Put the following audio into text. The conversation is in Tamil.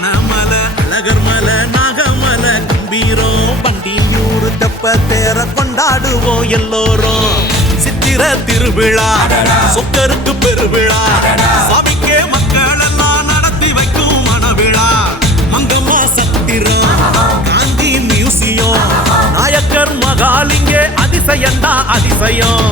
மணமலை அழகர்மலை நாகமலை கம்பீரம் பண்டியூர் தெப்ப தேர கொண்டாடுவோம் எல்லோரும் சித்திர திருவிழா சொக்கருக்கு பெருவிழா சாமிக்கே மக்கள் எல்லாம் நடத்தி வைக்கும் மனவிழா மங்கம்மா சத்திரம் காந்தி மியூசியம் நாயக்கர் மகாலிங்கே அதிசயந்தா அதிசயம்